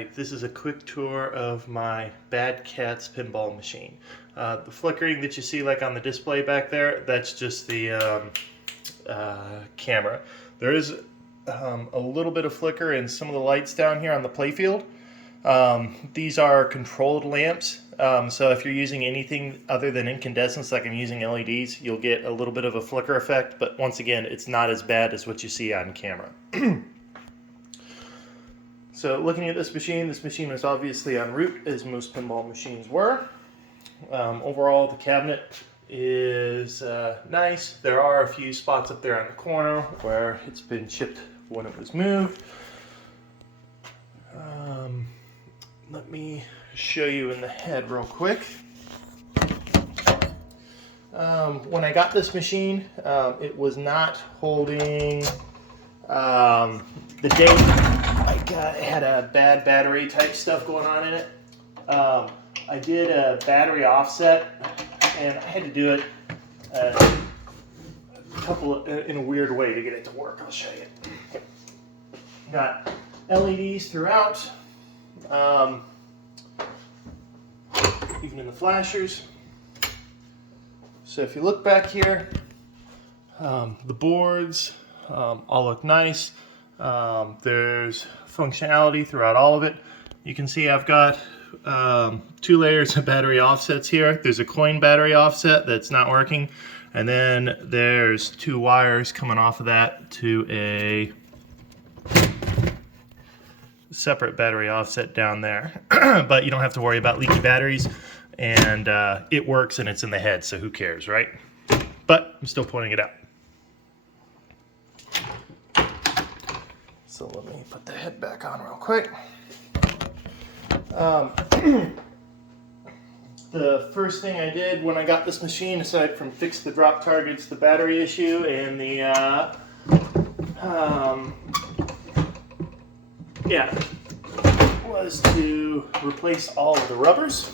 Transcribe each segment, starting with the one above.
Alright, this is a quick tour of my Bad Cat's pinball machine. The flickering that you see like on the display back there, that's just the camera. There is a little bit of flicker in some of the lights down here on the playfield. These are controlled lamps, so if you're using anything other than incandescents, like I'm using LEDs, you'll get a little bit of a flicker effect, but once again, it's not as bad as what you see on camera. So looking at this machine is obviously en route, as most pinball machines were. Overall, the cabinet is nice. There are a few spots up there on the corner where it's been chipped when it was moved. Let me show you in the head real quick. When I got this machine, it was not holding the date. It had a bad battery type stuff going on in it. I did a battery offset, and I had to do it in a weird way to get it to work. I'll show you. Got LEDs throughout, even in the flashers. So if you look back here, the boards all look nice. There's functionality throughout all of it. You can see I've got 2 layers of battery offsets here. There's a coin battery offset that's not working, and then there's 2 wires coming off of that to a separate battery offset down there. But you don't have to worry about leaky batteries, and it works and it's in the head, so who cares, right? But I'm still pointing it out. So let me put the head back on real quick. The first thing I did when I got this machine, aside from fix the drop targets, the battery issue, and the was to replace all of the rubbers.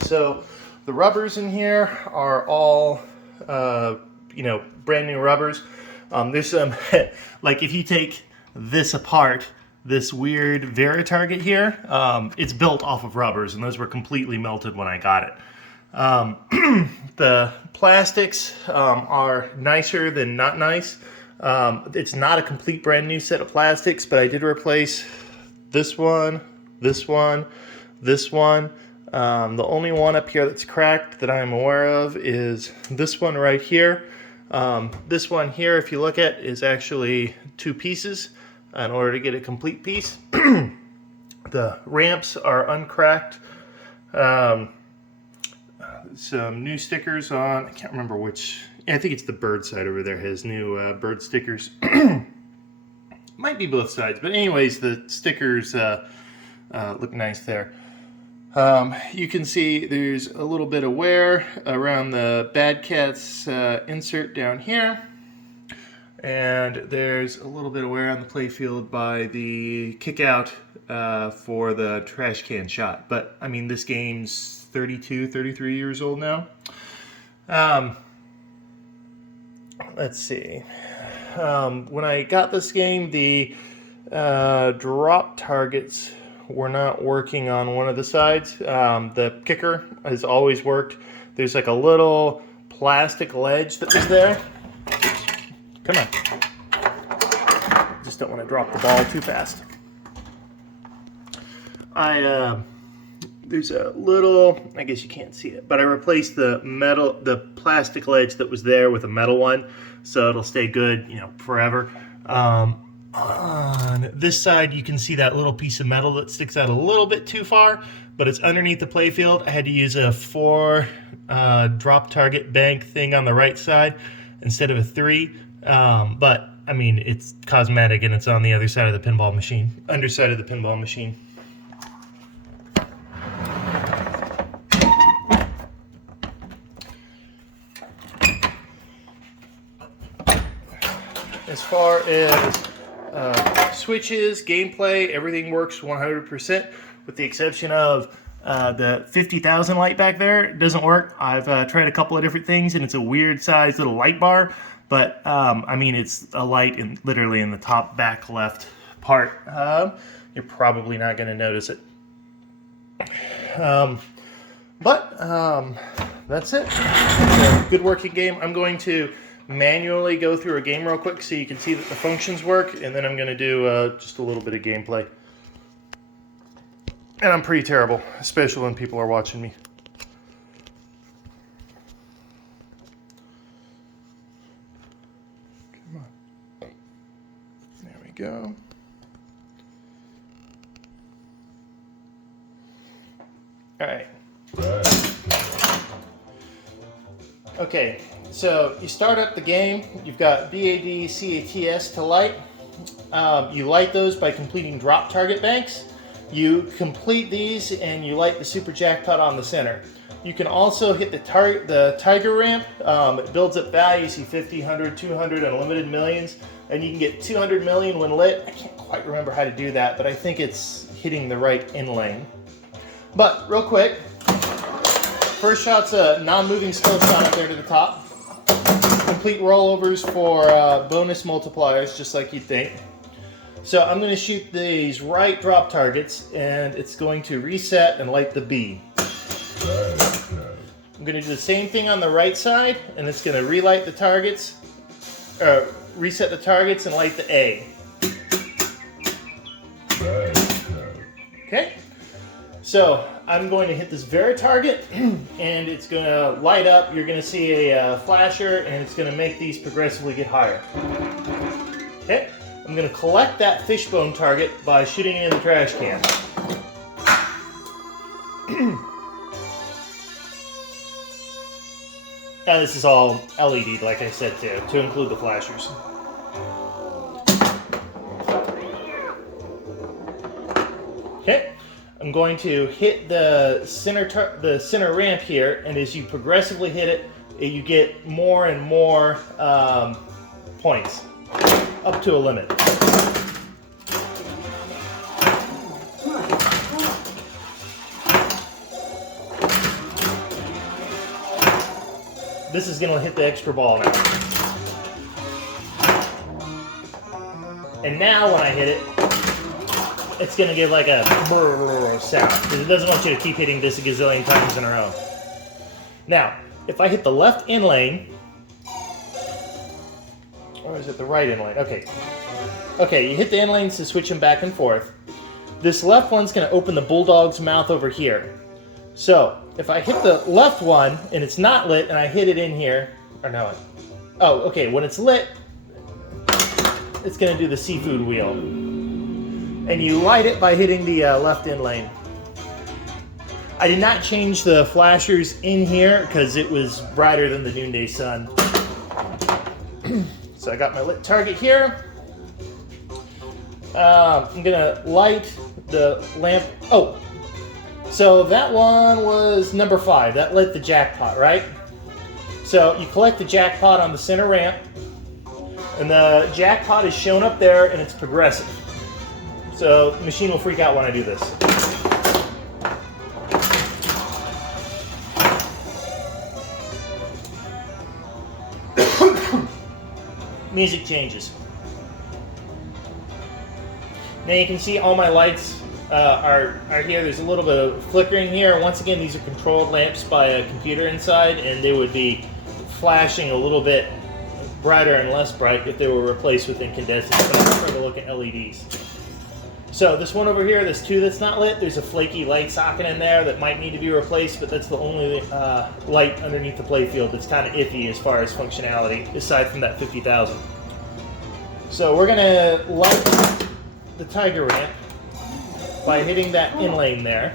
So the rubbers in here are all brand new rubbers. There's some, like if you take this apart, this weird Vera target here, it's built off of rubbers, and those were completely melted when I got it. The plastics are nicer than not nice. It's not a complete brand new set of plastics, but I did replace this one, this one, this one. The only one up here that's cracked that I'm aware of is this one right here. This one here, if you look at, is actually 2 pieces in order to get a complete piece. The ramps are uncracked. Some new stickers on, I can't remember which, I think it's the bird side over there has new bird stickers. Might be both sides, but anyways, the stickers look nice there. You can see there's a little bit of wear around the Bad Cat's insert down here, and there's a little bit of wear on the playfield by the kickout for the trash can shot. But I mean, this game's 32, 33 years old now. Let's see. When I got this game, the drop targets were not working on one of the sides. The kicker has always worked. There's like a little plastic ledge that was there. Come on. Just don't want to drop the ball too fast. There's a little, I guess you can't see it, but I replaced the plastic ledge that was there with a metal one, so it'll stay good, forever. On this side, you can see that little piece of metal that sticks out a little bit too far, but it's underneath the playfield. I had to use a 4 drop target bank thing on the right side instead of a 3. But I mean, it's cosmetic, and it's on the other side of the pinball machine, underside of the pinball machine. As far as switches, gameplay, everything works 100%, with the exception of the 50,000 light back there. It doesn't work. I've tried a couple of different things, and it's a weird sized little light bar, but I mean, it's a light literally in the top back left part. You're probably not going to notice it. But that's it. It's a good working game. I'm going to manually go through a game real quick so you can see that the functions work, and then I'm going to do just a little bit of gameplay. And I'm pretty terrible, especially when people are watching me. Come on. There we go. All right. Okay, so you start up the game. You've got BAD, CATS to light. You light those by completing drop target banks. You complete these and you light the super jackpot on the center. You can also hit the tiger ramp. It builds up value. You see 50, 100, 200, unlimited millions. And you can get 200 million when lit. I can't quite remember how to do that, but I think it's hitting the right in lane. But real quick, first shot's a non-moving skill shot up there to the top. Complete rollovers for bonus multipliers, just like you'd think. So I'm going to shoot these right drop targets, and it's going to reset and light the B. I'm going to do the same thing on the right side, and it's going to relight the targets, reset the targets, and light the A. Okay. So I'm going to hit this very target, and it's going to light up. You're going to see a flasher, and it's going to make these progressively get higher. Okay, I'm going to collect that fishbone target by shooting it in the trash can. Now this is all LED, like I said, to include the flashers. Okay. I'm going to hit the center ramp here, and as you progressively hit it, you get more and more points, up to a limit. This is going to hit the extra ball now. And now when I hit it, it's going to give like a brrr sound, because it doesn't want you to keep hitting this a gazillion times in a row. Now, if I hit the left in lane, or is it the right in lane? Okay. Okay, you hit the in lanes to switch them back and forth. This left one's going to open the bulldog's mouth over here. So, if I hit the left one and it's not lit and I hit it in here, or no, oh, okay, when it's lit, it's going to do the seafood wheel. And you light it by hitting the left in lane. I did not change the flashers in here because it was brighter than the noonday sun. So I got my lit target here. I'm gonna light the lamp. Oh, so that one was number 5. That lit the jackpot, right? So you collect the jackpot on the center ramp, and the jackpot is shown up there, and it's progressive. So the machine will freak out when I do this. Music changes. Now you can see all my lights are here. There's a little bit of flickering here. Once again, these are controlled lamps by a computer inside, and they would be flashing a little bit brighter and less bright if they were replaced with incandescents, but I prefer to look at LEDs. So this one over here, this 2 that's not lit, there's a flaky light socket in there that might need to be replaced, but that's the only light underneath the playfield that's kind of iffy as far as functionality, aside from that 50,000. So we're going to light the tiger ramp by hitting that in lane there.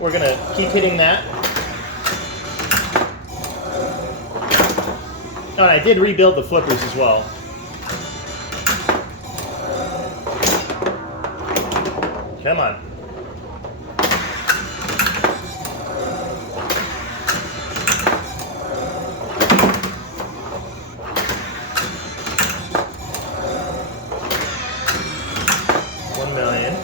We're going to keep hitting that. Oh, and I did rebuild the flippers as well. Come on. $1 million.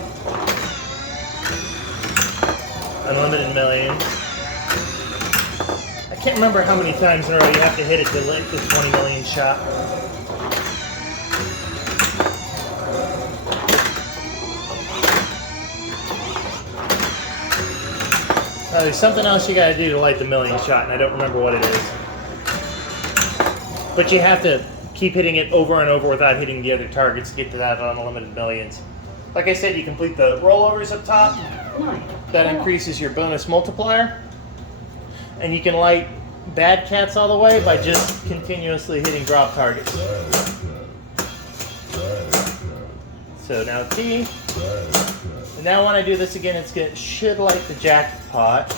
Unlimited millions. I can't remember how many times in a row you have to hit it to lick the 20 million shot. There's something else you gotta do to light the million shot, and I don't remember what it is. But you have to keep hitting it over and over without hitting the other targets to get to that unlimited millions. Like I said, you complete the rollovers up top. That increases your bonus multiplier. And you can light bad cats all the way by just continuously hitting drop targets. So now T. And now when I do this again, it should light the jackpot.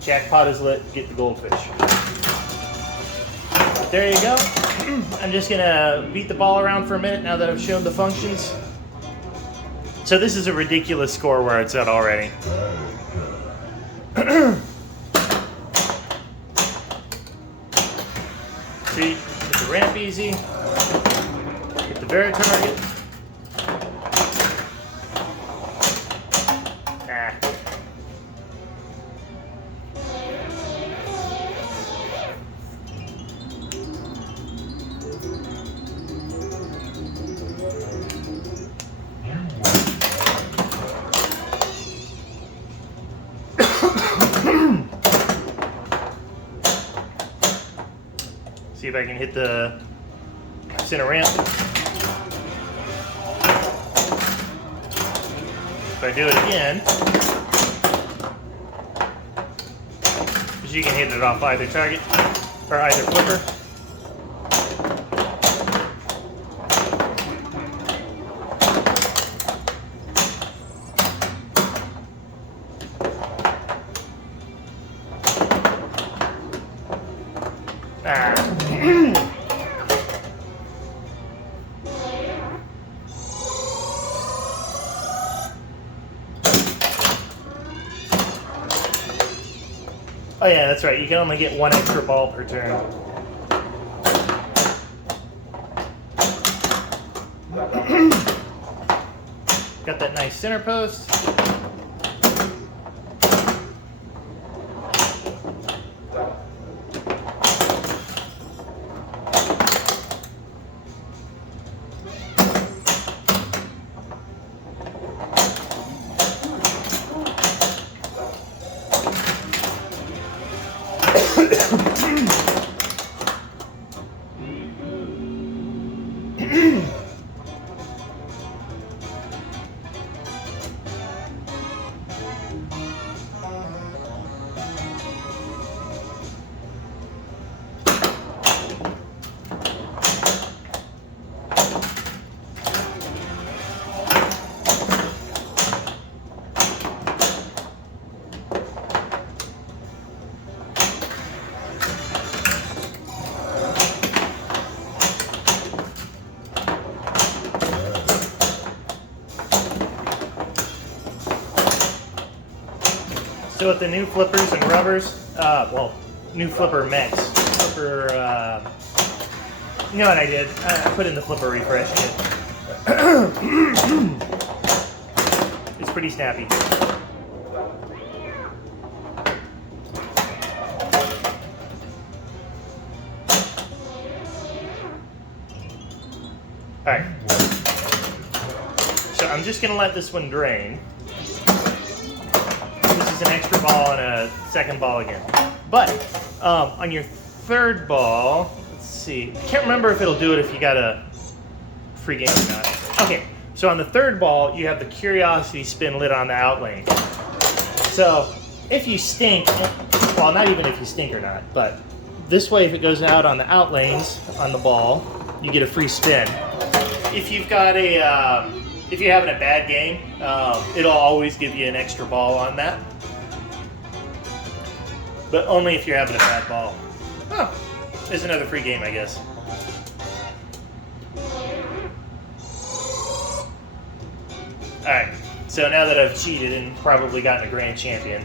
Jackpot is lit, get the goldfish. But there you go. I'm just gonna beat the ball around for a minute now that I've shown the functions. So this is a ridiculous score where it's at already. See, get the ramp easy, get the very target. See if I can hit the center ramp. If I do it again, because you can hit it off either target or either flipper. Oh yeah, that's right. You can only get one extra ball per turn. Got that nice center post. So with the new flippers and rubbers, well, new flipper mix, flipper, you know what I did? I put in the flipper refresh kit. It's pretty snappy. Alright. So I'm just going to let this one drain. This is an extra ball and a second ball again. But on your third ball, let's see. I can't remember if it'll do it if you got a free game or not. Okay, so on the third ball, you have the curiosity spin lit on the out lane. So if you stink, well, not even if you stink or not, but this way, if it goes out on the out lanes on the ball, you get a free spin. If you've got a, if you're having a bad game, it'll always give you an extra ball on that. But only if you're having a bad ball. Oh, there's another free game, I guess. Alright, so now that I've cheated and probably gotten a grand champion,